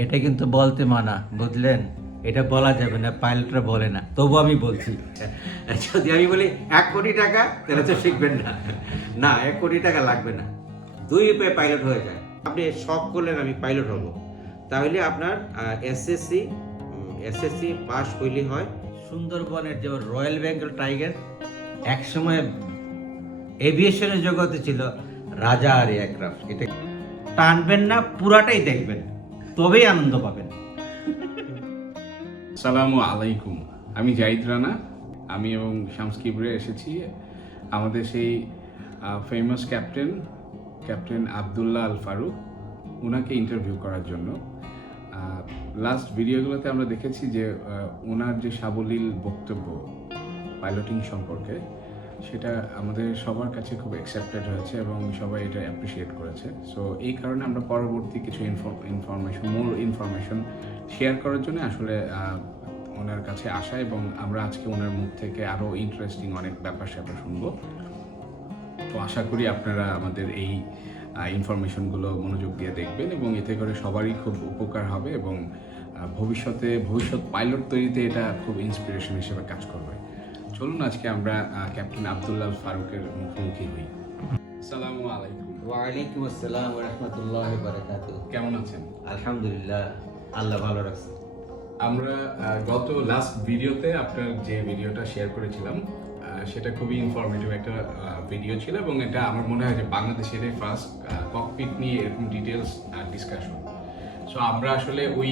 এটা কিন্তু বলতে মানা, বুঝলেন? এটা বলা যাবে না, পাইলটরা বলে না, তবু আমি বলছি। যদি আমি বলি 1 কোটি টাকা, তাহলে তো শিখবেন না। না, 1 কোটি টাকা লাগবে না, 2 পাইলট হয়ে যায়। আপনি শখ করলেন আমি পাইলট হব, তাহলে আপনার এসএসসি পাস হইলে হয়। সুন্দরবনের যে রয়্যাল বেঙ্গল টাইগার একসময় এভিয়েশনের জগতে ছিল রাজা আর এয়ারক্রাফট। এটা টানবেন না, পুরাটাই দেখবেন, তবেই আনন্দ পাবেন। আসসালামু আলাইকুম, আমি জাহিদ রানা। আমি এবং শামস কিবরে এসেছি আমাদের সেই ফেমাস ক্যাপ্টেন আবদুল্লাহ আল ফারুক, ওনাকে ইন্টারভিউ করার জন্য। লাস্ট ভিডিওগুলোতে আমরা দেখেছি যে ওনার যে সাবলীল বক্তব্য পাইলটিং সম্পর্কে, সেটা আমাদের সবার কাছে খুব অ্যাকসেপ্টেড হয়েছে এবং সবাই এটা অ্যাপ্রিসিয়েট করেছে। সো এই কারণে আমরা পরবর্তী কিছু ইনফরমেশন শেয়ার করার জন্য আসলে ওনার কাছে আসা, এবং আমরা আজকে ওনার মুখ থেকে আরও ইন্টারেস্টিং অনেক ব্যাপার স্যাপার শুনবো। তো আশা করি আপনারা আমাদের এই ইনফরমেশনগুলো মনোযোগ দিয়ে দেখবেন এবং এতে করে সবারই খুব উপকার হবে এবং ভবিষ্যৎ পাইলট তৈরিতে এটা খুব ইন্সপিরেশন হিসেবে কাজ করবে। চলুন আজকে আমরা ক্যাপ্টেন আবদুল্লাহ আল ফারুকের মুখোমুখি হই। আসসালামু আলাইকুম। ওয়ালাইকুম আসসালাম ওয়া রাহমাতুল্লাহি ওয়া বারাকাতুহু। কেমন আছেন? আলহামদুলিল্লাহ, আল্লাহ ভালো রাখছে। আমরা গত লাস্ট ভিডিওতে আপনার যে ভিডিওটা শেয়ার করেছিলাম, সেটা খুবই ইনফরমেটিভ একটা ভিডিও ছিল এবং এটা আমার মনে হয় যে বাংলাদেশের ফার্স্ট ককপিট নিয়ে এরকম ডিটেলস ডিসকাশন। সো আমরা আসলে ওই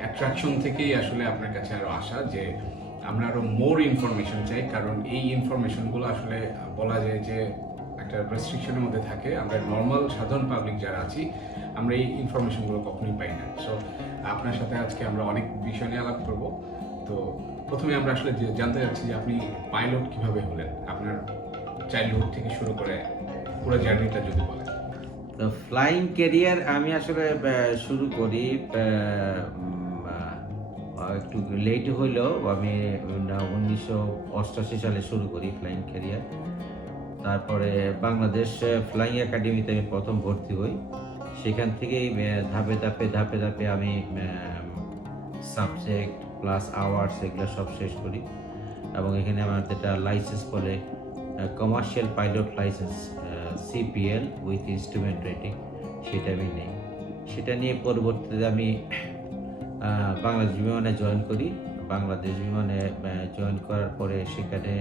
অ্যাট্রাকশন থেকেই আসলে আপনার কাছে আরও আসা, যে আমরা আরও মোর ইনফরমেশন চাই, কারণ এই ইনফরমেশনগুলো আসলে বলা যায় যে একটা রেস্ট্রিকশনের মধ্যে থাকে। আমরা নর্মাল সাধারণ পাবলিক যারা আছি, আমরা এই ইনফরমেশনগুলো কখনোই পাই না। সো আপনার সাথে আজকে আমরা অনেক বিষয় নিয়ে আলাপ করব। তো প্রথমে আমরা আসলে জানতে চাচ্ছি যে আপনি পাইলট কিভাবে হলেন, আপনার চাইল্ডহুড থেকে শুরু করে পুরো জার্নিটা যদি বলেন। তো ফ্লাইং ক্যারিয়ার আমি আসলে শুরু করি একটু লেট হইলেও, আমি 1988 সালে শুরু করি ফ্লাইং ক্যারিয়ার। তারপরে বাংলাদেশ ফ্লাইং একাডেমিতে আমি প্রথম ভর্তি হই। সেখান থেকেই ধাপে ধাপে আমি সাবজেক্ট প্লাস আওয়ার্স এগুলো সব শেষ করি এবং এখানে আমার যেটা লাইসেন্স বলে commercial pilot licence CPL with instrument rating, সেটা আমি নেই। সেটা নিয়ে পরবর্তীতে আমি বাংলাদেশ বিমানে জয়েন করি। বাংলাদেশ বিমানে জয়েন করার পরে সেখানে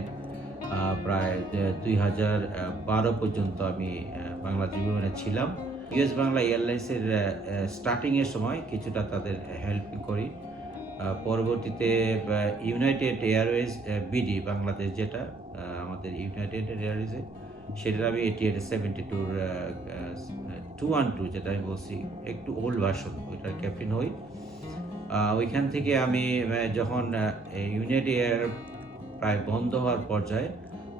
প্রায় 2012 পর্যন্ত আমি বাংলাদেশ বিমানে ছিলাম। ইউএস বাংলা এয়ারলাইন্সের স্টার্টিংয়ের সময় কিছুটা তাদের হেল্প করি। পরবর্তীতে ইউনাইটেড এয়ারওয়েজ বিডি বাংলাদেশ, যেটা আমাদের ইউনাইটেড এয়ারওয়েজে, সেটার আমি ATR 212 যেটা আমি বলছি, একটু ওল্ড ভার্সন, ওইটার ক্যাপ্টেন হই। ওইখান থেকে আমি যখন ইউনাইটেড এয়ার প্রায় বন্ধ হওয়ার পর্যায়ে,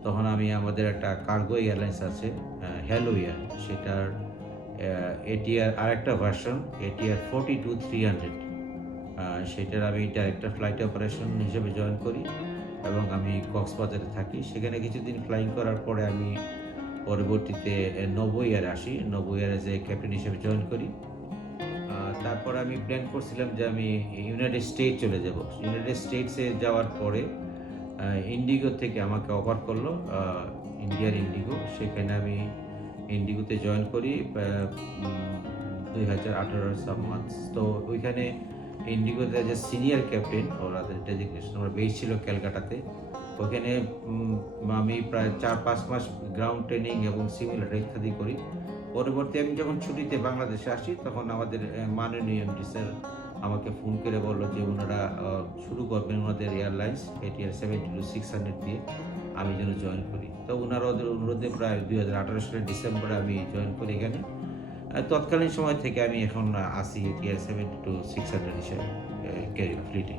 তখন আমি আমাদের একটা কার্গো এয়ারলাইন্স আছে হ্যালো এয়ার, সেটার ATR আরেকটা ভার্সন ATR 42-300, সেটার আমি ডাইরেক্টর ফ্লাইট অপারেশন হিসেবে জয়েন করি এবং আমি কক্সবাজারে থাকি। সেখানে কিছুদিন ফ্লাইং করার পরে আমি পরবর্তীতে নভো এয়ারে আসি। নভো এয়ারে যে ক্যাপ্টেন হিসেবে জয়েন করি। তারপর আমি প্ল্যান করছিলাম যে আমি ইউনাইটেড স্টেট চলে যাব। ইউনাইটেড স্টেটসে যাওয়ার পরে ইন্ডিগো থেকে আমাকে অফার করলো, ইন্ডিয়ার ইন্ডিগো। সেখানে আমি ইন্ডিগোতে জয়েন করি 2018 সাম মান্থস। তো ওইখানে ইন্ডিগোতে যে সিনিয়র ক্যাপ্টেন, ওনাদের ডেজিগনেশন আমার বেস ছিল ক্যালকাটাতে। ওখানে আমি প্রায় 4-5 মাস গ্রাউন্ড ট্রেনিং এবং সিমুলেটর ইত্যাদি করি। পরবর্তী আমি যখন ছুটিতে বাংলাদেশে আসি, তখন আমাদের মাননীয় এমডি স্যার আমাকে ফোন করে বললো যে ওনারা শুরু করবেন ওনাদের এয়ারলাইন্স ATR 72-600 দিয়ে, আমি যেন জয়েন করি। তো ওনাদের অনুরোধে প্রায় 2018 সালের ডিসেম্বরে আমি জয়েন করি এখানে। তৎকালীন সময় থেকে আমি এখন আসি ATR 72-600 হিসেবে ক্যারিয়ার ফ্লিটে।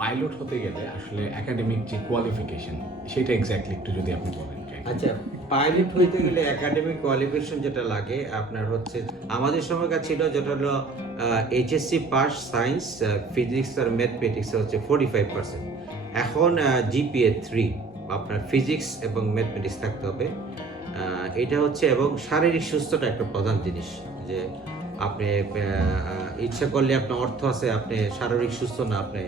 পাইলট হতে গেলে আসলে একাডেমিক যে কোয়ালিফিকেশন, সেটা এক্স্যাক্টলি একটু যদি আপনি বলেন। আচ্ছা, পাইলট হইতে গেলে একাডেমিক কোয়ালিফিকেশন যেটা লাগে আপনার হচ্ছে, আমাদের সময়কার ছিল যেটা হলো HSC পাস, সায়েন্স, ফিজিক্স আর ম্যাথমেটিক্স হচ্ছে 45%। এখন GPA 3, আপনার ফিজিক্স এবং ম্যাথমেটিক্স থাকতে হবে। এটা হচ্ছে, এবং শারীরিক সুস্থতা একটা প্রধান জিনিস, যে আপনি ইচ্ছা করলে আপনার অর্থ আছে, আপনি শারীরিক সুস্থ না, আপনি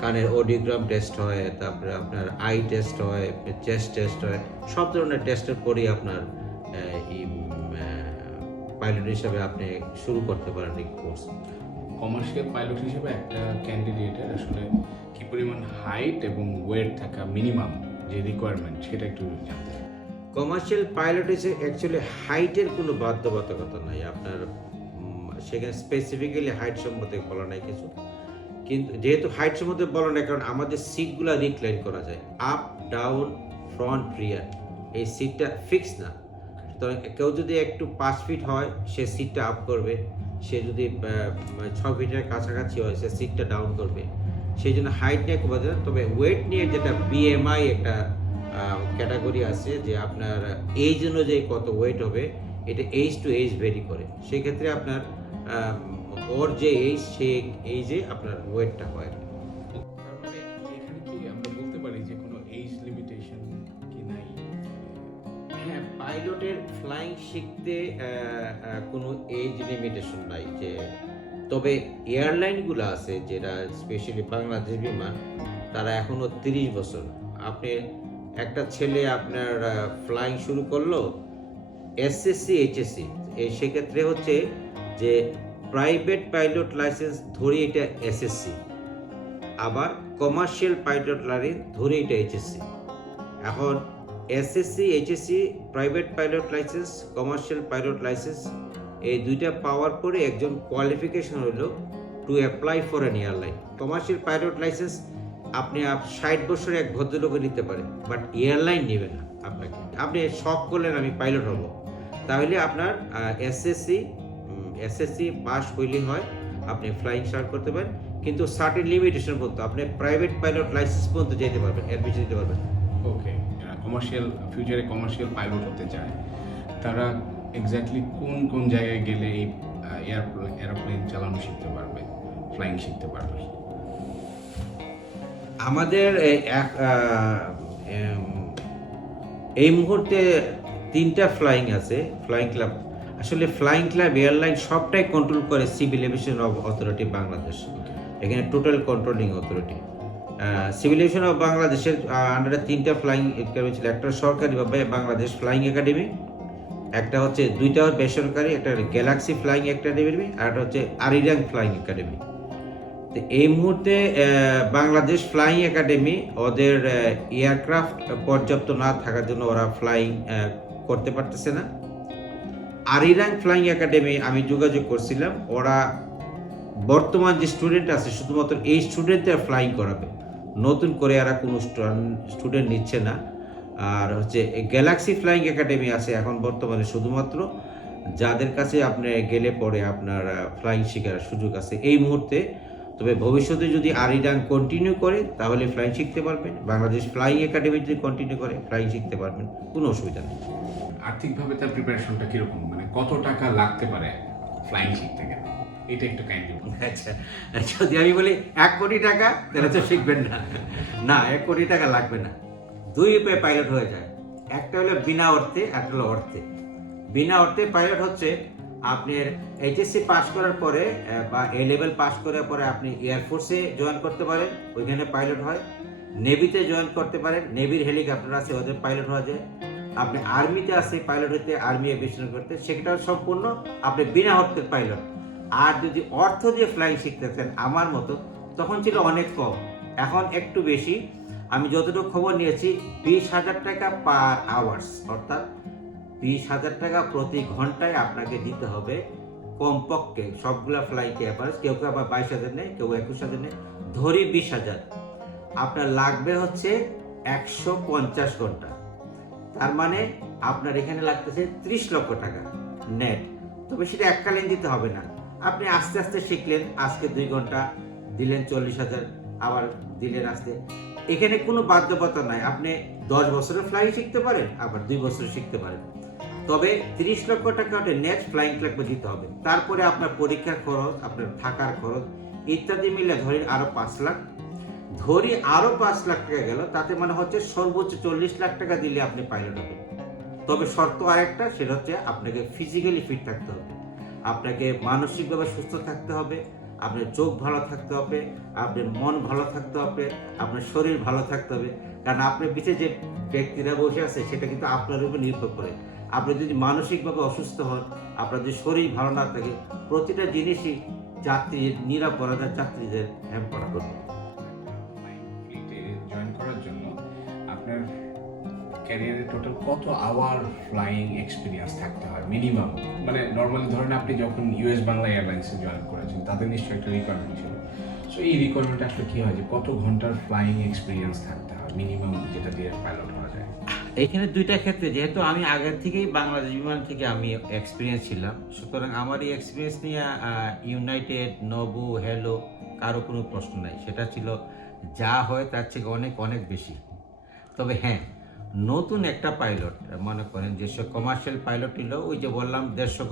কানের অডিওগ্রাম টেস্ট হয়, তারপরে আপনার আই টেস্ট হয়, চেস্ট টেস্ট হয়, সব ধরনের টেস্টের পরেই আপনার পাইলট হিসাবে আপনি শুরু করতে পারেন এই কোর্স। কমার্শিয়াল পাইলট হিসেবে একটা ক্যান্ডিডেটের আসলে কি পরিমাণ হাইট এবং ওয়েট থাকা মিনিমাম যে রিকোয়ারমেন্ট সেটা একটু জানতে চাই। কমার্শিয়াল পাইলট হিসেবে অ্যাকচুয়ালি হাইটের কোনো বাধ্যবাধকতা নাই আপনার, সেখানে স্পেসিফিক্যালি হাইট সম্বন্ধে বলা নাই কিছু, কিন্তু যেহেতু হাইট সম্বন্ধে বলা নাই, কারণ আমাদের সিটগুলো রিক্লাইন করা যায়, আপ ডাউন ফ্রন্ট রিয়ার, এই সিটটা ফিক্স না। তো কেউ যদি একটু 5 ফিট হয় সে সিটটা আপ করবে, সে যদি 6 ফিটের কাছাকাছি হয় সে সিটটা ডাউন করবে, সেই জন্য হাইট নিয়ে খুব বাধা। তবে ওয়েট নিয়ে যেটা বিএমআই একটা ক্যাটাগরি আছে যে আপনার এইজ অনুযায়ী কত ওয়েট হবে, এটা এইজ টু এইজ ভেরি করে, সেক্ষেত্রে আপনার ওর যে এইজ সেই এইজে আপনার ওয়েটটা হয়। তার মানে এখানে কি আমরা বলতে পারি যে কোনো এজ লিমিটেশন কি নাই? হ্যাঁ, পাইলটের ফ্লাইং শিখতে কোনো এজ লিমিটেশন নাই, যে তবে এয়ারলাইনগুলো আছে যেটা স্পেশালি বাংলাদেশ বিমান, তারা এখনো 30 বছর। আপনি একটা ছেলে আপনার ফ্লাইং শুরু করলো এসএসসি এইচএসসি, সেক্ষেত্রে হচ্ছে যে প্রাইভেট পাইলট লাইসেন্স ধরে এটা এসএসসি, আবার কমার্শিয়াল পাইলট লাইসেন্স ধরে এটা এইচএসসি। এখন SSC HSC private pilot licence commercial pilot licence এই দুইটা পাওয়ার পরে একজন কোয়ালিফিকেশন হলো to apply for an airline. Commercial pilot licence আপনি 60 বছরে এক ভদ্রলোকে নিতে পারে, বাট এয়ারলাইন নেবে না আপনাকে। আপনি শখ করলেন আমি পাইলট হব, তাহলে আপনার এসএসসি পাস হইলে হয় আপনি ফ্লাইং স্টার্ট করতে পারেন, কিন্তু সার্টেন লিমিটেশন পর্যন্ত আপনি প্রাইভেট পাইলট লাইসেন্স পর্যন্ত যেতে পারবেন, এর বেশি দিতে পারবেন। ওকে, যারা ফিউচারে কমার্শিয়াল পাইলট হতে চায় তারা এক্স্যাক্টলি কোন কোন জায়গায় গেলে এই এরোপ্লেন চালানো শিখতে পারবে, ফ্লাইং শিখতে পারবে? আমাদের এই মুহূর্তে 3টা ফ্লাইং আছে ফ্লাইং ক্লাব। আসলে ফ্লাইং ক্লাব এয়ারলাইন সবটাই কন্ট্রোল করে সিভিল এভিয়েশন অথরিটি বাংলাদেশ, এখানে total controlling authority. Civil aviation of বাংলাদেশের আন্ডারে 3টা ফ্লাইং একাডেমি ছিল, একটা সরকারিভাবে বাংলাদেশ ফ্লাইং একাডেমি, একটা হচ্ছে 2টা বেসরকারি, একটা গ্যালাক্সি ফ্লাইং একাডেমি আর একটা হচ্ছে আরিরাং ফ্লাইং একাডেমি। তো এই মুহূর্তে বাংলাদেশ ফ্লাইং একাডেমি ওদের এয়ারক্রাফট পর্যাপ্ত না থাকার জন্য ওরা ফ্লাইং করতে পারতেছে না। আরিরাং ফ্লাইং একাডেমি আমি যোগাযোগ করছিলাম, ওরা বর্তমান যে স্টুডেন্ট আছে শুধুমাত্র এই স্টুডেন্টদের ফ্লাইং করাবে, নতুন করে এরা কোনো স্টুডেন্ট নিচ্ছে না। আর হচ্ছে গ্যালাক্সি ফ্লাইং একাডেমি আছে এখন বর্তমানে শুধুমাত্র যাদের কাছে আপনি গেলে পরে আপনার ফ্লাইং শেখার সুযোগ আছে এই মুহূর্তে। তবে ভবিষ্যতে যদি আরিরাং কন্টিনিউ করে তাহলে ফ্লাইং শিখতে পারবেন, বাংলাদেশ ফ্লাইং একাডেমি যদি কন্টিনিউ করে ফ্লাইং শিখতে পারবেন, কোনো অসুবিধা নেই। আর্থিকভাবে তার প্রিপারেশনটা কিরকম, মানে কত টাকা লাগতে পারে ফ্লাইং শিখতে গেলে, এটা একটু কাইন্ডলি বলুন। আচ্ছা, যদি আমি বলি 1 কোটি টাকা তাহলে তো শিখবেন না, না 1 কোটি টাকা লাগবে না। 2 উপায়ে পাইলট হয়ে যায়, একটা হলো বিনা অর্থে, একটা হলো অর্থে। বিনা অর্থে পাইলট হচ্ছে আপনার এইচএসসি পাস করার পরে বা এ লেভেল পাস করার পরে আপনি এয়ারফোর্সে জয়েন করতে পারেন, ওইখানে পাইলট হয়। নেভিতে জয়েন করতে পারেন, নেভির হেলিকপ্টার আছে ওদের পাইলট হওয়া যায়। আপনি আর্মিতে আছে পাইলট হইতে, আর্মি এভিয়েশন করতে, সেটা সম্পূর্ণ আপনি বিনা অর্থের পাইলট। আর যদি অর্থ দিয়ে ফ্লাইং শিখতেছেন আমার মতো, তখন ছিল অনেক কম, এখন একটু বেশি। আমি যতটুকু খবর নিয়েছি 20,000 টাকা পার আওয়ার্স, অর্থাৎ 20,000 টাকা প্রতি ঘন্টায় আপনাকে দিতে হবে কমপক্ষে। সবগুলা ফ্লাইটে অ্যাভারেজ, কেউ কেউ আবার 22,000 নেয়, কেউ 21,000 নেয়, ধরি 20,000। আপনার লাগবে হচ্ছে 150 ঘন্টা, তার মানে আপনার এখানে লাগতেছে 30 লক্ষ টাকা নেট। তবে সেটা এককালীন দিতে হবে না, আপনি আস্তে আস্তে শিখলেন, আজকে 2 ঘন্টা দিলেন 40,000, আবার দিলেন আস্তে। এখানে কোনো বাধ্যবাধকতা নাই, আপনি 10 বছরে ফ্লাই শিখতে পারেন, আবার 2 বছরে শিখতে পারেন। তবে 30 লক্ষ টাকা নেট ফ্লাইং ক্লাবে দিতে হবে। তারপরে আপনার পরীক্ষার খরচ, আপনার থাকার খরচ ইত্যাদি মিলে ধরি আরো 5 লাখ, ধরি আরো 5 লাখ টাকা গেল, তাতে মানে হচ্ছে সর্বোচ্চ 40 লাখ টাকা দিলে আপনি পাইলট হবেন। তবে শর্ত আরেকটা, সেটা হচ্ছে আপনাকে ফিজিক্যালি ফিট থাকতে হবে। আপনাকে মানসিকভাবে সুস্থ থাকতে হবে, আপনার চোখ ভালো থাকতে হবে, আপনার মন ভালো থাকতে হবে, আপনার শরীর ভালো থাকতে হবে। কারণ আপনার পিছিয়ে যে ব্যক্তিরা বসে আছে সেটা কিন্তু আপনার উপর নির্ভর করে। আপনি যদি মানসিকভাবে অসুস্থ হন, আপনার যদি শরীর ভালো না থাকে, প্রতিটা জিনিসই যাত্রীর নিরাপত্তা, যাত্রীদের হ্যাম্পার করবে। ফ্লিটে জয়েন করার জন্য আপনার ক্যারিয়ারে টোটাল কত আওয়ার ফ্লাইং এক্সপিরিয়েন্স থাকতে হয় মিনিমাম? মানে নর্মালি ধরেন আপনি যখন ইউএস বাংলা এয়ারলাইন্সে জয়েন করেছেন তাদের নিশ্চয়ই একটা রিকোয়ারমেন্ট ছিল। সো এই রিকোয়ারমেন্ট আসলে কী হয় যে কত ঘন্টার ফ্লাইং এক্সপিরিয়েন্স থাকতে হয় মিনিমাম, যেটা দিয়ে পাইলট হওয়া যায়? এখানে দুইটা ক্ষেত্রে, যেহেতু আমি আগের থেকেই বাংলাদেশ বিমান থেকে আমি এক্সপিরিয়েন্স ছিলাম, সুতরাং আমার এই এক্সপিরিয়েন্স নিয়ে ইউনাইটেড, নবু, হ্যালো কারো কোনো প্রশ্ন নাই। সেটা ছিল যা হয় তার থেকে অনেক অনেক বেশি। তবে হ্যাঁ, নতুন একটা পাইলট মনে করেন যে সে কমার্শিয়াল পাইলট ছিল, ওই যে বললাম 150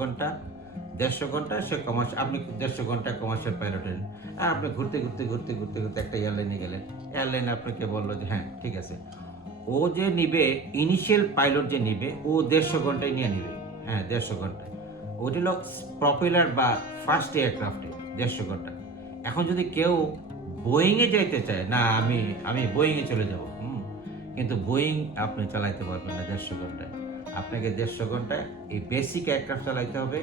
ঘন্টা সে কমার্শিয়াল, আপনি 150 ঘন্টা কমার্শিয়াল পাইলট হলেন, আর আপনি ঘুরতে ঘুরতে ঘুরতে ঘুরতে ঘুরতে একটা এয়ারলাইনে গেলেন, এয়ারলাইন আপনাকে বললো যে হ্যাঁ ঠিক আছে, ও যে নিবে, ইনিশিয়াল পাইলট যে নিবে ও 150 ঘন্টায় নিয়ে নিবে। হ্যাঁ, 150 ঘন্টায়। ওটি হলো প্রপেলার বা ফার্স্ট এয়ারক্রাফটে 150 ঘন্টা। এখন যদি কেউ বোয়িংয়ে যাইতে চায়, না আমি বোয়িংয়ে চলে যাব, কিন্তু বোয়িং আপনি চালাইতে পারবেন না 150 ঘন্টায়। আপনাকে 150 ঘন্টায় এই বেসিক এয়ারক্রাফট চালাইতে হবে।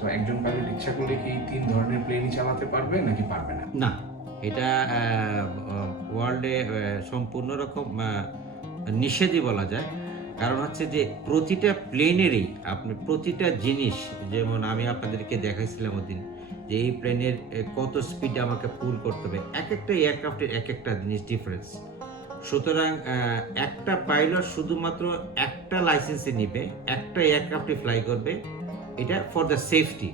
তো একজন পাইলট ইচ্ছা করলে কি এই 3 ধরনের প্লেনই চালাতে পারবে নাকি পারবে না? না, এটা ওয়ার্ল্ডে সম্পূর্ণ রকম নিষেধই বলা যায়। কারণ হচ্ছে যে প্রতিটা প্লেনেরই আপনি প্রতিটা জিনিস, যেমন আমি আপনাদেরকে দেখাইছিলাম ওদিন যে এই প্লেনের কত স্পিডে আমাকে পুল করতে হবে, এক একটা এয়ারক্রাফটের এক একটা জিনিস ডিফারেন্স। সুতরাং একটা পাইলট শুধুমাত্র একটা লাইসেন্সে নিবে, একটা এয়ারক্রাফটে ফ্লাই করবে, এটা ফর দ্য সেফটি।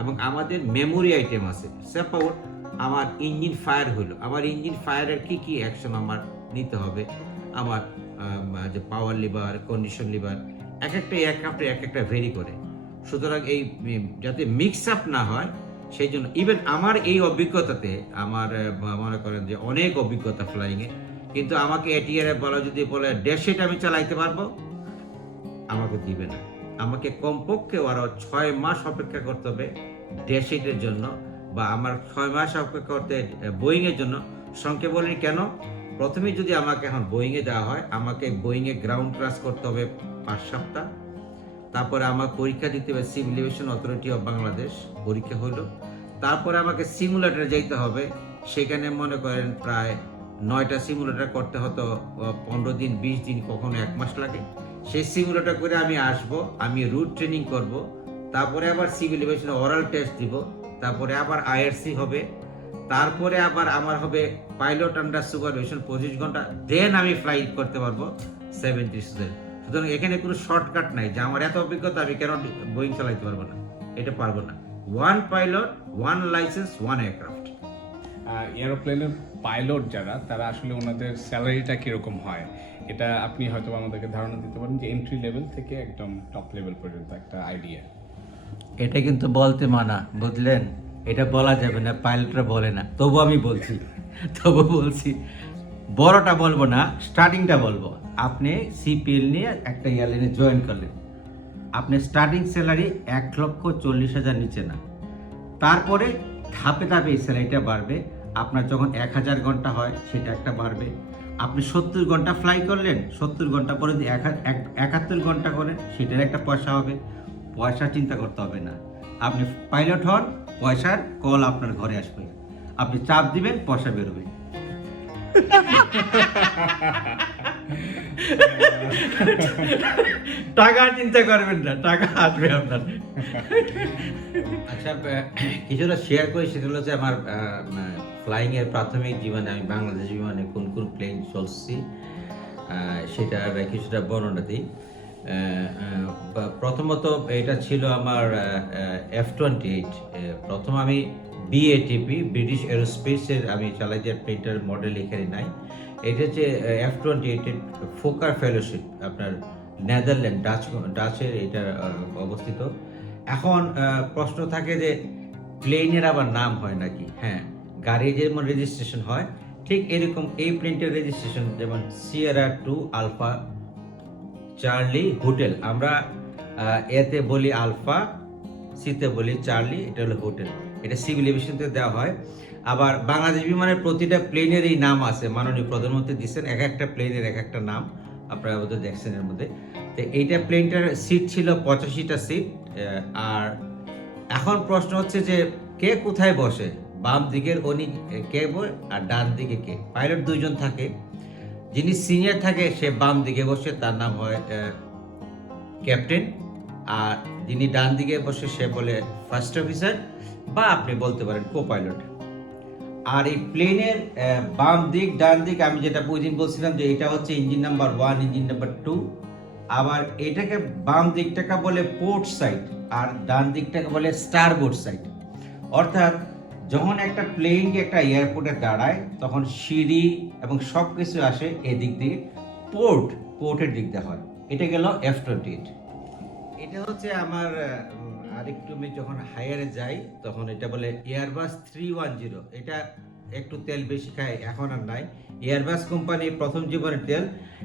এবং আমাদের মেমোরি আইটেম আছে। সাপোজ আমার ইঞ্জিন ফায়ার হলো, আমার ইঞ্জিন ফায়ারের কি কি অ্যাকশন আমার নিতে হবে, আমার যে পাওয়ার লিভার, কন্ডিশন লিভার, এক একটা এয়ারক্রাফটে এক একটা ভেরি করে। সুতরাং এই যাতে মিক্স আপ না হয় সেই জন্য ইভেন আমার এই অভিজ্ঞতাতে আমার মনে করেন যে অনেক অভিজ্ঞতা ফ্লাইংয়ে, কিন্তু আমাকে এটিআরে বলা যদি বলে 150 আমি চালাইতে পারবো, আমাকে দিবে না। আমাকে কমপক্ষে আরো 6 মাস অপেক্ষা করতে হবে 150 জন্য, বা আমার 6 মাস অপেক্ষা করতে বোয়িংয়ের জন্য। সংক্ষেপে বলি কেন, প্রথমে যদি আমাকে এখন বোয়িংয়ে দেওয়া হয়, আমাকে বোয়িংয়ে গ্রাউন্ড ক্লাস করতে হবে 5 সপ্তাহ। তারপরে আমার পরীক্ষা দিতে হবে, civil aviation authority of Bangladesh পরীক্ষা হলো। তারপরে আমাকে সিমুলেটরে যেতে হবে, সেখানে মনে করেন প্রায় 9টা সিমুলেটর করতে হতো, 15 দিন, 20 দিন, কখনো 1 মাস লাগে। সেই সিমুলেটর করে আমি আসব, আমি রুট ট্রেনিং করব, তারপরে আবার সিভিল এভিয়েশন ওরাল টেস্ট দিব, তারপরে আবার আইআরসি হবে, তারপরে আবার আমার হবে পাইলট আন্ডার সুপারভিশন 25 ঘন্টা, দেন আমি ফ্লাইট করতে পারবো 70 সিজন। সুতরাং এখানে কোনো শর্টকাট নাই যে আমার এত অভিজ্ঞতা আমি কেন বোয়িং চালাইতে পারবো না, এটা পারবো না। 1 পাইলট 1 লাইসেন্স 1 এয়ারক্রাফট। এরোপ্লেনের পাইলট যারা, তারা আসলে ওনাদের স্যালারিটা কীরকম হয়, এটা আপনি হয়তো আমাদেরকে ধারণা দিতে পারেন যে এন্ট্রি লেভেল থেকে একদম টপ লেভেল পর্যন্ত একটা আইডিয়া। এটা কিন্তু বলতে মানা, বুঝলেন? এটা বলা যাবে না, পাইলটরা বলে না, তবু আমি বলছি, বড়টা বলবো না, স্টার্টিংটা বলবো। আপনি সিপিএল নিয়ে একটা এয়ারলাইনে জয়েন করলেন, আপনি স্টার্টিং স্যালারি 1,40,000 নিচে না। তারপরে ধাপে ধাপে এই স্যালারিটা বাড়বে। আপনার যখন 1000 ঘন্টা হয় সেটা একটা বাড়বে। আপনি 70 ঘন্টা ফ্লাই করলেন, 70 ঘন্টা পরে যদি 71 ঘন্টা করেন, সেটার একটা পয়সা হবে। পয়সা চিন্তা করতে হবে না, আপনি পাইলট হন, পয়সার কল আপনার ঘরে আসবে, আপনি চাপ দিবেন, পয়সা বেরোবে। টাকা চিন্তা করবেন না, টাকা আসবে আপনার। আচ্ছা, কিছুটা শেয়ার করি, সেটা হলো যে আমার ফ্লাইং এর প্রাথমিক জীবনে আমি বাংলাদেশ বিমানে কোন কোন প্লেন চলছি সেটার কিছুটা বর্ণনা দিই। প্রথমত এটা ছিল আমার F-28। প্রথম আমি BATP, ব্রিটিশ এরোস্পেসের আমি চালাইতে, প্লেনটার মডেল এখানে নাই। এটা হচ্ছে F-28 এর ফোকার ফেলোশিপ, আপনার নেদারল্যান্ড, ডাচের এটা অবস্থিত। এখন প্রশ্ন থাকে যে প্লেনের আবার নাম হয় নাকি? হ্যাঁ, গাড়ি যেমন রেজিস্ট্রেশন হয় ঠিক এরকম এই প্লেনটার রেজিস্ট্রেশন, যেমন সিয়েরা 2 আলফা চার্লি হোটেল, আমরা এতে বলি আলফা, সিতে বলি চার্লি, এটা হলো হোটেল। এটা সিভিল এভিয়েশনতে দেওয়া হয়। আবার বাংলাদেশ বিমানের প্রতিটা প্লেনের এই নাম আছে, মাননীয় প্রধানমন্ত্রী দিচ্ছেন এক একটা প্লেনের এক একটা নাম, আপনারা বোধহয় দেখছেন এর মধ্যে। তো এইটা প্লেনটার সিট ছিল 85টা সিট। আর এখন প্রশ্ন হচ্ছে যে কে কোথায় বসে, বাম দিকের উনি কে আর ডান দিকে কে। পাইলট দুইজন থাকে, যিনি সিনিয়র থাকে সে বাম দিকে বসে, তার নাম হয় ক্যাপ্টেন। আর যিনি ডান দিকে বসে সে বলে ফার্স্ট অফিসার, বা আপনি বলতে পারেন কো পাইলট। আর এই প্লেনের বাম দিক ডান দিক আমি যেটা ওই দিন বলছিলাম যে এটা হচ্ছে ইঞ্জিন নাম্বার 1, ইঞ্জিন নাম্বার 2। আবার এটাকে বাম দিকটাকে বলে পোর্ট সাইড আর ডান দিকটাকে বলে স্টারবোর্ড সাইড। অর্থাৎ যখন একটা প্লেন একটা এয়ারপোর্টে দাঁড়ায় তখন সিঁড়ি এবং সব কিছু আসে এদিক দিয়ে পোর্টের দিক দিয়ে হয়। এটা গেল F-28। এটা হচ্ছে আমার আরেকটু আমি যখন হায়ারে যাই তখন এটা বলে এয়ারবাস 310। এটা একটু তেল বেশি খায়, এখন আর নাই। এয়ারবাস কোম্পানি প্রথম জীবনের তেল।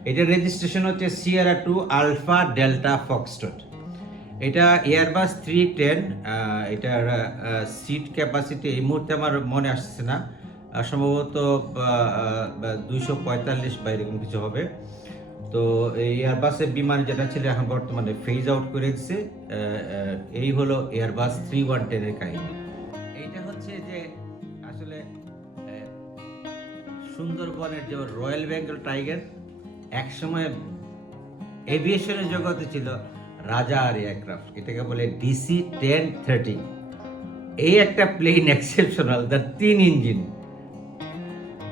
এটা রেজিস্ট্রেশন হচ্ছে সিয়েরা 2 আলফা ডেল্টা ফক্সট্রট। এটা এয়ারবাস 310। এটার সিট ক্যাপাসিটি এই মুহূর্তে আমার মনে আসছে না, সম্ভবত 245 বা এরকম কিছু হবে। তো এই এয়ারবাসের বিমান যেটা ছিল এখন বর্তমানে ফেজ আউট করে দিচ্ছে। এই হলো এয়ারবাস 310 এর কাহিনী। এইটা হচ্ছে যে আসলে সুন্দরবনের যে রয়্যাল বেঙ্গল টাইগার একসময় এভিয়েশনের জগতে ছিল রাজা আর এয়ারক্রাফট, এটাকে বলে DC-1030। এই একটা প্লেন এক্সেপশনাল, তার 3 ইঞ্জিন।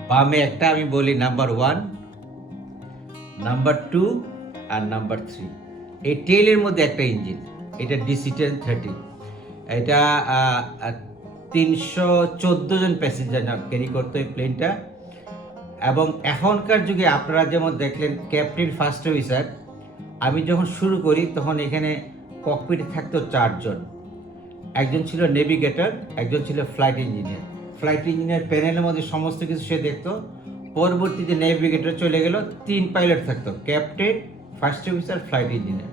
বামে একটা আমি বলি নাম্বার 1, নাম্বার 2 আর নাম্বার 3। এই টেইলের মধ্যে একটা ইঞ্জিন, এটা DC-1030। এটা 314 জন প্যাসেঞ্জার ক্যারি করতো এই প্লেনটা। এবং এখনকার যুগে আপনারা যেমন দেখলেন ক্যাপ্টেন ফার্স্ট অফিসার, আমি যখন শুরু করি তখন এখানে ককপিটে থাকতো 4 জন। একজন ছিল নেভিগেটর, একজন ছিল ফ্লাইট ইঞ্জিনিয়ার। ফ্লাইট ইঞ্জিনিয়ার প্যানেলের মধ্যে সমস্ত কিছু সে দেখতো। পরবর্তীতে নেভিগেটর চলে গেল, 3 পাইলট থাকতো, captain, first officer, flight engineer.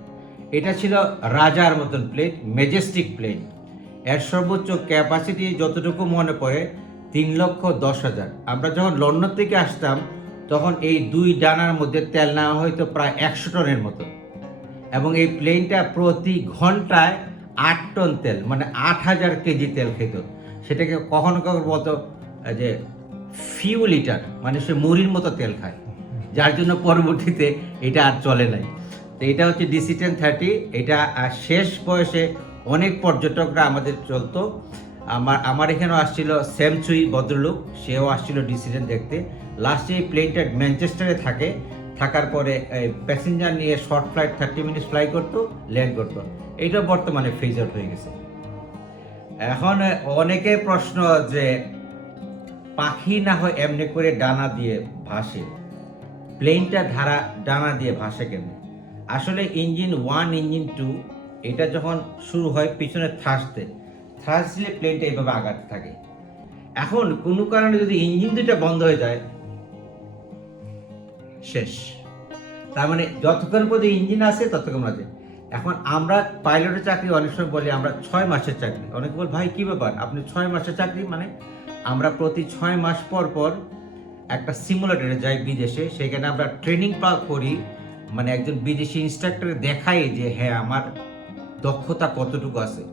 এটা ছিল রাজার মতন প্লেন, মেজেস্টিক প্লেন। এর সর্বোচ্চ ক্যাপাসিটি যতটুকু মনে পড়ে 3,10,000। আমরা যখন লন্ডন থেকে আসতাম তখন এই 2 ডানার মধ্যে তেল নেওয়া হয়তো প্রায় 100 টনের মতো। এবং এই প্লেনটা প্রতি ঘন্টায় 8 টন তেল, মানে 8,000 কেজি তেল খেত। সেটাকে কখনো কখনো বলতো যে ফিউ লিটার, মানে সে মুড়ির মতো তেল খায়, যার জন্য পরবর্তীতে এটা আর চলে নাই। তো এটা হচ্ছে DC-1030। এটা শেষ বয়সে অনেক পর্যটকরা আমাদের চলতো। আমার এখানেও আসছিল স্যামচুই ভদ্রলোক, সেও আসছিল DC-10 দেখতে। লাস্টে এই প্লেনটা ম্যানচেস্টারে থাকার পরে প্যাসেঞ্জার নিয়ে শর্ট ফ্লাইট 30 মিনিট ফ্লাই করতো, ল্যান্ড করতো। এইটা বর্তমানে ফেজ আউট হয়ে গেছে। এখন অনেকে প্রশ্ন যে পাখি না হয় এমনি করে ডানা দিয়ে ভাসে, প্লেনটা ডানা দিয়ে ভাসে কেন? আসলে ইঞ্জিন 1, ইঞ্জিন 2 এটা যখন শুরু হয় পিছনে থ্রাস্ট দিলে প্লেনটা এইভাবে আগাতে থাকে। এখন কোনো কারণে যদি ইঞ্জিন 2টা বন্ধ হয়ে যায়, শেষ। তার মানে যতক্ষণ পর্যন্ত ইঞ্জিন আছে ততক্ষণ আছে। এখন আমরা পাইলটের চাকরি অনেক সময় বলি আমরা 6 মাসের চাকরি। অনেকে বল ভাই কি ব্যাপার আপনি 6 মাসের চাকরি? মানে আমরা প্রতি 6 মাস পর পর একটা সিমুলেটরে যাই বিদেশে, সেখানে আমরা ট্রেনিং করি। মানে একজন বিদেশি ইনস্ট্রাক্টরে দেখাই যে হ্যাঁ আমার দক্ষতা কতটুকু আছে।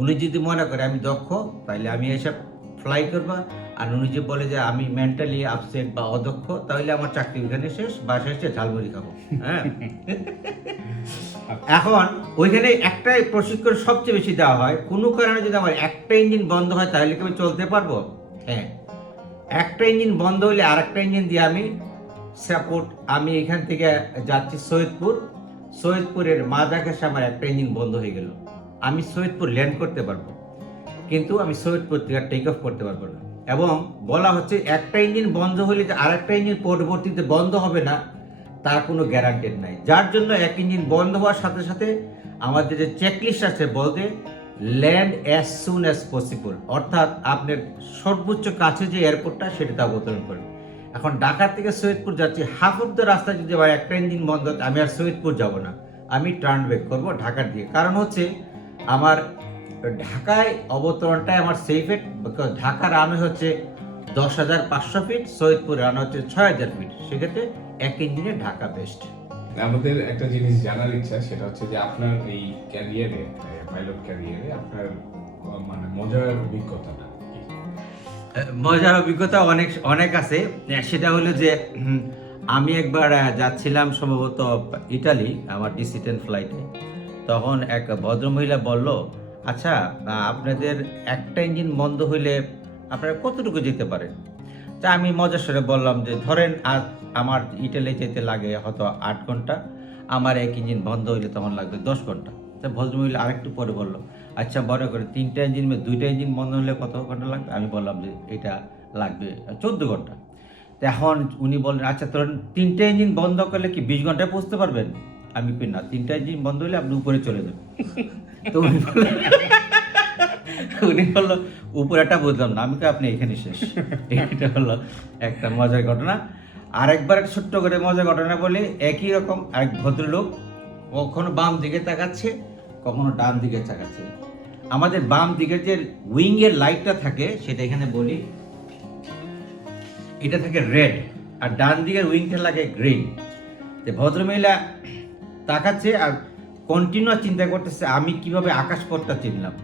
উনি যদি মনে করে আমি দক্ষ, তাহলে আমি এসব ফ্লাই করবা। আর উনি যে বলে যে আমি মেন্টালি আপসেট বা অদক্ষ, তাহলে আমার চাকরি ওইখানে শেষ, বাসায় এসে ঝালমুড়ি খাবো। হ্যাঁ। এখন ওইখানে একটাই প্রশিক্ষণ সবচেয়ে বেশি দেওয়া হয়। কোনো কারণে যদি আমার একটা ইঞ্জিন বন্ধ হয় তাহলে কি আমি চলতে পারবো? হ্যাঁ। একটা ইঞ্জিন বন্ধ হলে আরেকটা ইঞ্জিন দিয়ে আমি সাপোর্ট, আমি এখান থেকে যাচ্ছি সৈয়দপুরের মাদাখাসে আমার একটা ইঞ্জিন বন্ধ হয়ে গেল, আমি সৈয়দপুর ল্যান্ড করতে পারবো, কিন্তু আমি সৈয়দপুর থেকে টেক অফ করতে পারবো না। এবং বলা হচ্ছে একটা ইঞ্জিন বন্ধ হলে যে আরেকটা ইঞ্জিন পরবর্তীতে বন্ধ হবে না তার কোনো গ্যারান্টেড নাই। যার জন্য এক ইঞ্জিন বন্ধ হওয়ার সাথে সাথে আমাদের যে চেকলিস্ট আছে বলতে land as soon as possible, অর্থাৎ আপনার সর্বোচ্চ কাছে যে এয়ারপোর্টটা সেটাতে অবতরণ করেন। এখন ঢাকা থেকে সৈয়দপুর যাচ্ছি, হাফ অফ দ্য রাস্তা যদি আবার একটা ইঞ্জিন বন্ধ, আমি আর সৈয়দপুর যাব না, আমি টার্ন ব্যাক করবো ঢাকার দিকে। কারণ হচ্ছে আমার ঢাকায় অবতরণটাই আমার সেফেট, বিকজ ঢাকা রানওয়ে হচ্ছে 10,500 ফিট, সৈয়দপুর রানওয়ে হচ্ছে 6,000 ফিট, সেক্ষেত্রে এক ইঞ্জিনে ঢাকা বেস্ট। আমাদের একটা জিনিস জানার ইচ্ছা, সেটা হচ্ছে যে আপনার এই ক্যারিয়ারে, পাইলট ক্যারিয়ারে আপনার মানে মজার অভিজ্ঞতাটা কি? মজার অভিজ্ঞতা অনেক অনেক আছে। সেটা হলো যে আমি একবার যাচ্ছিলাম সম্ভবত ইটালি আমার DC-10 ফ্লাইটে। তখন এক ভদ্রমহিলা বলল, আচ্ছা আপনাদের একটা ইঞ্জিন বন্ধ হইলে আপনারা কতটুকু যেতে পারেন? তা আমি মজার সাথে বললাম যে ধরেন আজ আমার ইটালি যেতে লাগে হয়তো 8 ঘন্টা, আমার এক ইঞ্জিন বন্ধ হইলে তখন লাগবে 10 ঘন্টা। তা ভদ্রমহিলা আরেকটু পরে বলল, আচ্ছা মনে করে 3টা ইঞ্জিন 2টা ইঞ্জিন বন্ধ হলে কত ঘন্টা লাগবে? আমি বললাম যে এটা লাগবে 14 ঘন্টা। তো এখন উনি বললেন, আচ্ছা ধরেন 3টা ইঞ্জিন বন্ধ করলে কি 20 ঘন্টায় পৌঁছতে পারবেন? আমি বলি না, 3টা ইঞ্জিন বন্ধ হলে আপনি উপরে চলে যাবেন। তো উনি বললো উপরেটা বুঝলাম না। আমি তো আপনি এখানে শেষ। এটা হলো একটা মজার ঘটনা। আরেকবার ছোট্ট করে মজার ঘটনা বলি, একই রকম এক ভদ্রলোক কখনো বাম দিকে তাকাচ্ছে, কখনো ডান দিকে তাকাচ্ছে। আমাদের বাম দিকের যে উইং এর লাইটটা থাকে সেটা এখানে বলি, এটা থাকে রেড, আর ডান দিকের উইংটা লাগে গ্রিন। তো ভদ্রমহিলা তাকাচ্ছে আর কন্টিনিউ চিন্তা করতেছে আমি কিভাবে আকাশপথটা চিনলাম।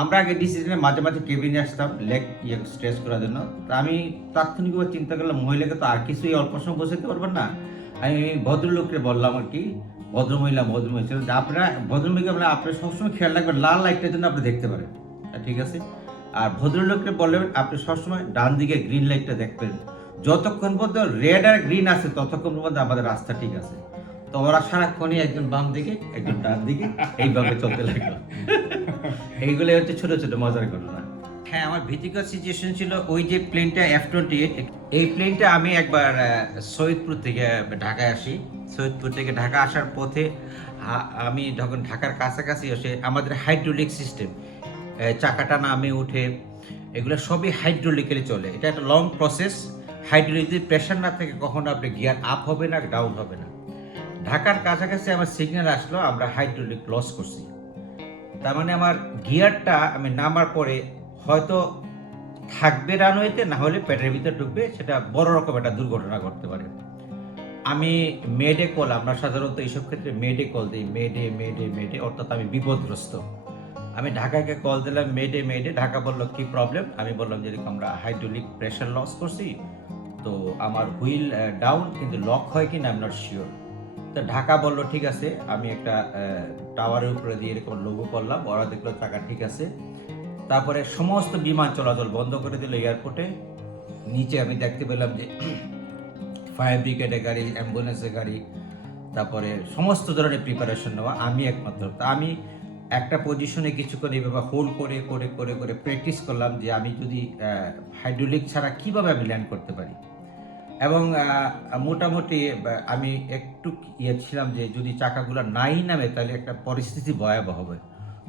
আমরা আগে ডিসিশনে মাঝে মাঝে কেবিনে আসতাম লেগ স্ট্রেস করার জন্য। তা আমি তাৎক্ষণিকভাবে চিন্তা করলাম মহিলাকে তো আর কিছুই অল্প সময় বসাতে পারবেন না। আমি ভদ্রলোককে বললাম আর কি, ভদ্রমহিলা ছিল যে আপনারা ভদ্রমহিলা বলে আপনার সবসময় খেয়াল রাখবেন লাল লাইটটার জন্য আপনি দেখতে পারেন, ঠিক আছে। আর ভদ্রলোককে বললেন আপনি সবসময় ডান দিকে গ্রিন লাইটটা দেখবেন, যতক্ষণ পর্যন্ত রেড আর গ্রিন আছে ততক্ষণ পর্যন্ত আমাদের রাস্তা ঠিক আছে। তো ওরা সারাক্ষণই একজন বাম দিকে একজন ডান দিকে এইভাবে চলতে লাগলো। এইগুলো হচ্ছে ছোট ছোট মজার ঘটনা। হ্যাঁ, আমার ভীতিকর সিচুয়েশন ছিল ওই যে প্লেনটা F-28, এই প্লেনটা আমি একবার সৈয়দপুর থেকে ঢাকায় আসি। সৈয়দপুর থেকে ঢাকা আসার পথে আমি যখন ঢাকার কাছাকাছি আসে আমাদের হাইড্রোলিক সিস্টেম, চাকাটা নামে উঠে এগুলো সবই হাইড্রোলিক্যালি চলে। এটা একটা লং প্রসেস। হাইড্রোলিক যদি প্রেশার না থাকে কখনো আপনি গিয়ার আপ হবে না, ডাউন হবে না। ঢাকার কাছাকাছি আমার সিগন্যাল আসলো, আমরা হাইড্রোলিক লস করছি। তার মানে আমার গিয়ারটা আমি নামার পরে হয়তো থাকবে রানওয়েতে, না হলে পেটের ভিতরে ঢুকবে, সেটা বড় রকম একটা দুর্ঘটনা ঘটতে পারে। আমি মেডে কল, আমরা সাধারণত এইসব ক্ষেত্রে মেডে কল দিই, মেডে অর্থাৎ আমি বিপদগ্রস্ত। আমি ঢাকাকে কল দিলাম মেডে, ঢাকা বললো কি প্রবলেম? আমি বললাম যেরকম আমরা হাইড্রোলিক প্রেশার লস করছি, তো আমার হুইল ডাউন, কিন্তু লক হয় কিনা আই এম নট শিওর। তো ঢাকা বললো ঠিক আছে, আমি একটা টাওয়ারের উপরে দিয়ে এরকম লোগো করলাম, ওরা দেখলো টাকা ঠিক আছে। তারপরে সমস্ত বিমান চলাচল বন্ধ করে দিল এয়ারপোর্টে। নিচে আমি দেখতে পেলাম যে ফায়ার ব্রিগেডের গাড়ি, অ্যাম্বুলেন্সের গাড়ি, তারপরে সমস্ত ধরনের প্রিপারেশন নেওয়া। আমি একমাত্র, তা আমি একটা পজিশনে কিছুক্ষণ এইভাবে হোল্ড করে করে করে করে প্র্যাকটিস করলাম যে আমি যদি হাইড্রোলিক ছাড়া কিভাবে আমি ল্যান্ড করতে পারি। এবং মোটামুটি আমি একটু ছিলাম যে যদি চাকাগুলো নাই নামে তাহলে একটা পরিস্থিতি ভয়াবহ হবে।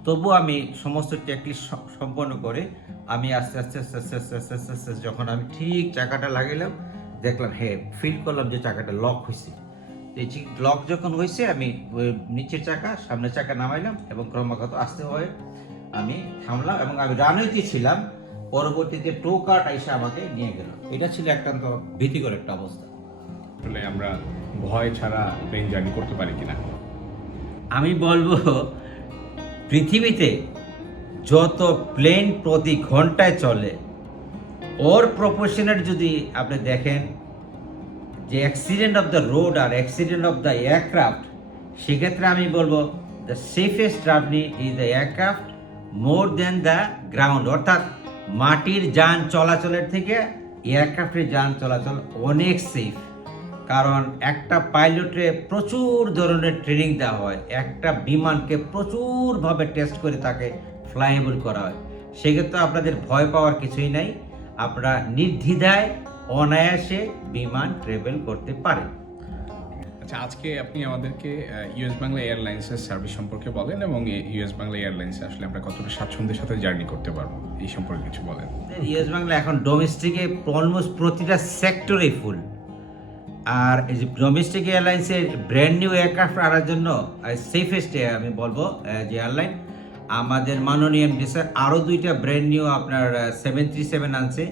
তবু আমি সমস্ত চেকলিস্ট সম্পন্ন করে আমি আস্তে আস্তে আস্তে আস্তে আস্তে আস্তে আস্তে আস্তে যখন আমি ঠিক চাকাটা লাগাইলাম, দেখলাম হ্যাঁ, ফিল করলাম যে চাকাটা লক হয়েছে। এই লক যখন হয়েছে আমি নিচের চাকা সামনের চাকা নামাইলাম এবং ক্রমাগত আস্তে হয়ে আমি থামলাম এবং আমি রানওয়েতে ছিলাম। পরবর্তীতে টো কার্ট এসে আমাকে নিয়ে গেল। এটা ছিল একান্ত ভীতিকর একটা অবস্থা। আসলে আমরা ভয় ছাড়া প্লেন জার্নি করতে পারি কিনা? আমি বলবো পৃথিবীতে যত প্লেন প্রতি ঘন্টায় চলে ওর প্রপোর্শনের যদি আপনি দেখেন যে অ্যাক্সিডেন্ট অফ দ্য রোড আর অ্যাক্সিডেন্ট অফ দ্য এয়ারক্রাফট, সেক্ষেত্রে আমি বলবো the safest journey is the aircraft more than the ground. অর্থাৎ মাটির যান চলাচলের থেকে এয়ারক্রাফটের যান চলাচল অনেক সেফ। কারণ একটা পাইলটে প্রচুর ধরনের ট্রেনিং দেওয়া হয়, একটা বিমানকে প্রচুরভাবে টেস্ট করে তাকে ফ্লাইয়েবল করা হয়। সেক্ষেত্রে আপনাদের ভয় পাওয়ার কিছুই নাই, আপনারা নির্দ্বিধায় অনায়াসে বিমান ট্রাভেল করতে পারেন। আচ্ছা, আজকে আপনি আমাদেরকে ইউএস বাংলা এয়ারলাইন্সের সার্ভিস সম্পর্কে বলেন এবং ইউএস বাংলা এয়ারলাইন্সে আসলে আমরা কতটা স্বাচ্ছন্দ্যের সাথে জার্নি করতে পারবো এই সম্পর্কে কিছু বলেন। ইউএস বাংলা এখন ডোমেস্টিকে অলমোস্ট প্রতিটা সেক্টরেই ফুল। আর এই যে ডোমেস্টিক এয়ারলাইন্সের ব্র্যান্ড নিউ এয়ারক্রাফট আনার জন্য সেফেস্ট আমি বলবো যে এয়ারলাইন। আমাদের মাননীয় এমডি স্যার আরও 2টা ব্র্যান্ড নিউ আপনার 737 আনছে।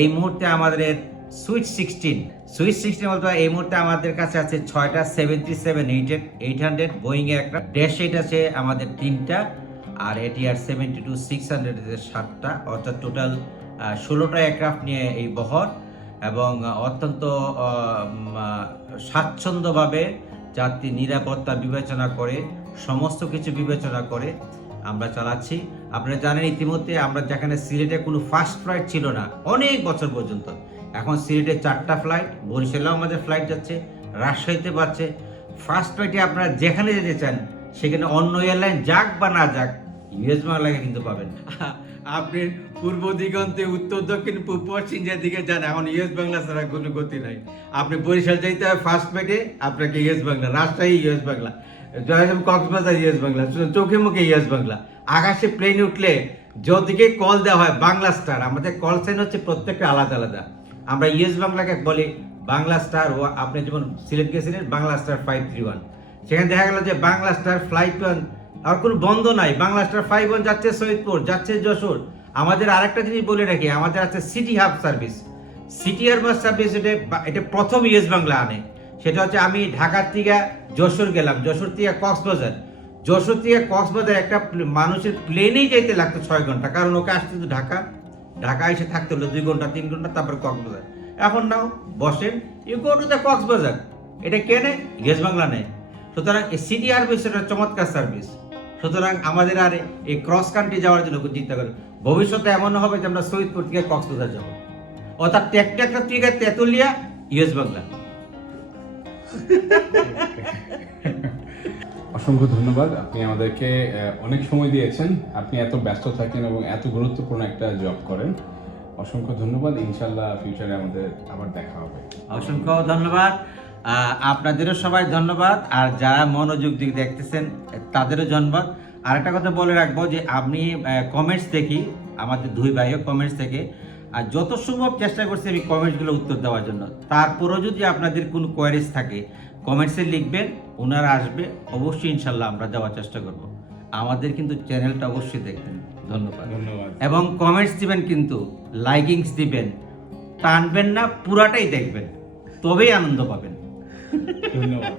এই মুহূর্তে আমাদের সুইট 16 বলতে এই মুহূর্তে আমাদের কাছে আছে 6টা 737-800 বোয়িং এয়ারক্রাফট, ড্যাশ 8 আছে আমাদের 3টা, আর এটিআর 72-600 আছে 7টা, অর্থাৎ টোটাল 16টা এয়ারক্রাফট নিয়ে এই বহর, এবং অত্যন্ত স্বাচ্ছন্দ্যভাবে যাত্রী নিরাপত্তা বিবেচনা করে, সমস্ত কিছু বিবেচনা করে আমরা চালাচ্ছি। আপনারা জানেন ইতিমধ্যে আমরা যেখানে সিলেটে কোনো ফার্স্ট ফ্লাইট ছিল না অনেক বছর পর্যন্ত, এখন সিলেটে 4টা ফ্লাইট, বরিশালেও আমাদের ফ্লাইট যাচ্ছে, রাজশাহীতে পাচ্ছে। ফার্স্ট ফ্লাইটে আপনারা যেখানে যেতে চান সেখানে অন্য এয়ারলাইন যাক বা না যাক, ইউএস বাংলাকে কিন্তু পাবেন। আপনি পূর্ব দিগন্তে, উত্তর দক্ষিণ পূর্ব পশ্চিম যেদিকে যান, এখন ইউএস বাংলা ছাড়া কোনো গতি নাই। আপনি বরিশাল যাইতে হবে ফার্স্ট ফ্লাইটে, আপনাকে US Bangla, Rajshahi US Bangla, Cox's Bazar US Bangla, চোখে মুখে ইউএস বাংলা। আকাশে প্লেনে উঠলে যদিকে কল দেওয়া হয় বাংলা স্টার, আমাদের কল সাইন হচ্ছে প্রত্যেকটা আলাদা আলাদা। আমরা ইউএস বাংলাকে বলি বাংলা স্টার, ও আপনি যেমন সিলেট গেছিলেন বাংলা স্টার 531, সেখানে দেখা গেল যে বাংলা স্টার ফ্লাইট 1 আর কোনো বন্ধ নাই, বাংলা স্টার 51 যাচ্ছে সৈয়দপুর, যাচ্ছে যশোর। আমাদের আরেকটা জিনিস বলে রাখি, আমাদের আছে city hub service, city hub service, এটা প্রথম ইউএস বাংলা আনে। সেটা হচ্ছে আমি ঢাকার থেকে যশোর গেলাম, যশোর থেকে কক্সবাজার, যশোর থেকে কক্সবাজার একটা মানুষের প্লেনেই যেতে লাগতো 6 ঘন্টা, কারণ ওকে আসতে তো ঢাকা এসে থাকতে হলো 2 ঘন্টা 3 ঘন্টা, তারপর কক্সবাজার। এখন নাও বসেন, you go to the Cox's Bazar, এটা কে নেয়? ইউএস বাংলা নেয়। সুতরাং এই সিটি সার্ভিস একটা চমৎকার সার্ভিস। সুতরাং আমাদের আর এই ক্রস কান্ট্রি যাওয়ার জন্য চিন্তা করেন, ভবিষ্যতে এমন হবে যে আমরা সৈয়দপুর থেকে কক্সবাজার যাবো, অর্থাৎ টেকটা থেকে তেতুলিয়া ইউএস বাংলা। অসংখ্য ধন্যবাদ, আপনি আমাদেরকে অনেক সময় দিয়েছেন। আপনি এত ব্যস্ত থাকেন এবং এত গুরুত্বপূর্ণ একটা জব করেন। অসংখ্য ধন্যবাদ, ইনশাল্লাহ ফিউচারে আমাদের আবার দেখা হবে। অসংখ্য ধন্যবাদ, আপনাদেরও সবাই ধন্যবাদ, আর যারা মনোযোগ দিয়ে দেখতেছেন তাদেরও ধন্যবাদ। আর একটা কথা বলে রাখবো যে আপনি কমেন্টস দেখি, আমাদের দুই ভাইও কমেন্টস থেকে, আর যত সম্ভব চেষ্টা করছি আমি কমেন্টসগুলো উত্তর দেওয়ার জন্য। তারপরেও যদি আপনাদের কোনো কোয়ারিজ থাকে কমেন্টসে লিখবেন, ওনারা আসবে, অবশ্যই ইনশাল্লাহ আমরা দেওয়ার চেষ্টা করব। আমাদের কিন্তু চ্যানেলটা অবশ্যই দেখবেন। ধন্যবাদ। এবং কমেন্টস দিবেন, কিন্তু লাইকিংস দিবেন, টানবেন না, পুরাটাই দেখবেন, তবেই আনন্দ পাবেন। ধন্যবাদ।